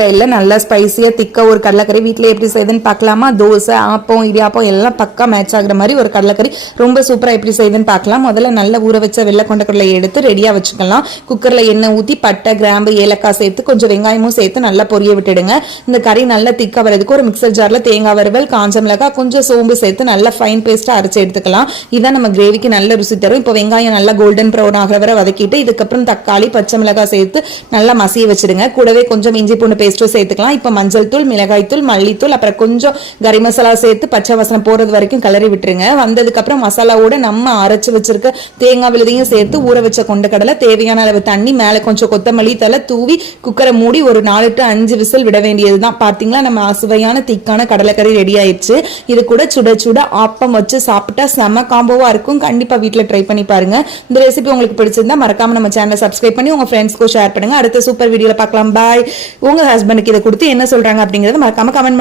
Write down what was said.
ஸ்டைல்ல நல்லா ஸ்பைசியா திக்கா ஒரு கடலைக்கறி வீட்டில் எப்படி செய்யுதுன்னு பார்க்கலாமா. தோசை, ஆப்பம், இடியாப்பம் எல்லாம் பக்கா மேட்ச் ஆகுற மாதிரி ஒரு கடலைக்கறி ரொம்ப சூப்பராக எப்படி செய்யுதுன்னு பார்க்கலாம். முதல்ல நல்லா ஊற வச்ச வெள்ளை கொண்டக்கடலை எடுத்து ரெடியாக வச்சுக்கலாம். குக்கரில் எண்ணெய் ஊற்றி பட்டை, கிராம்பு, ஏலக்காய் சேர்த்து கொஞ்சம் வெங்காயமும் சேர்த்து நல்லா பொரிய விட்டுடுங்க. இந்த கறி நல்லா திக்கா வரதுக்கு ஒரு மிக்சர் ஜாரில் தேங்காய் வறுவல், காஞ்ச மிளகாய், கொஞ்சம் சோம்பு சேர்த்து நல்லா ஃபைன் பேஸ்ட்டாக அரைச்சி எடுத்துக்கலாம். இதான் நம்ம கிரேவிக்கு நல்ல ருசி தரும். இப்போ வெங்காயம் நல்லா கோல்டன் ப்ரௌன் ஆகிற வரை வதக்கிட்டு இதுக்கப்புறம் தக்காளி, பச்சை மிளகாய் சேர்த்து நல்லா மசிய வச்சிடுங்க. கூடவே கொஞ்சம் இஞ்சி பூண்டு பேஸ்ட்டும் சேர்த்துக்கலாம். இப்போ மஞ்சள் தூள், மிளகாய் தூள், மல்லித்தூள், அப்புறம் கொஞ்சம் கறி மசாலா சேர்த்து பச்சை வாசனை போறது வரைக்கும் கிளறி விட்டுருங்க. வந்ததுக்கு அப்புறம் மசாலாவோட நம்ம அரைச்சு வச்சிருக்க தேங்காய் விழுதையும் சேர்த்து ஊற வச்ச கொண்டக்கடலை, தேவையான அளவு தண்ணி, மேல கொஞ்சம் கொத்தமல்லி தலை தூவி குக்கரை மூடி ஒரு 4 to 5 விசில் விட வேண்டியதுதான். பாத்தீங்களா, நம்ம சுவையான திக்கான கடலைக்கறி ரெடி ஆயிடுச்சு. இது கூட சுட சுட ஆப்பம் வச்சு சாப்பிட்டா செம காம்போவா இருக்கும். கண்டிப்பா வீட்டுல ட்ரை பண்ணி பாருங்க. இந்த ரெசிபி உங்களுக்கு பிடிச்சிருந்தா மறக்காம நம்ம சேனலை சப்ஸ்கிரைப் பண்ணி உங்க ஃப்ரெண்ட்ஸ்க்கு ஷேர் பண்ணுங்க. அடுத்த சூப்பர் வீடியோல பார்க்கலாம். பாய். உங்க ஹஸ்பண்டுக்கு இதை கொடுத்து என்ன சொல்றாங்க அப்படிங்கறத மறக்காம கமெண்ட்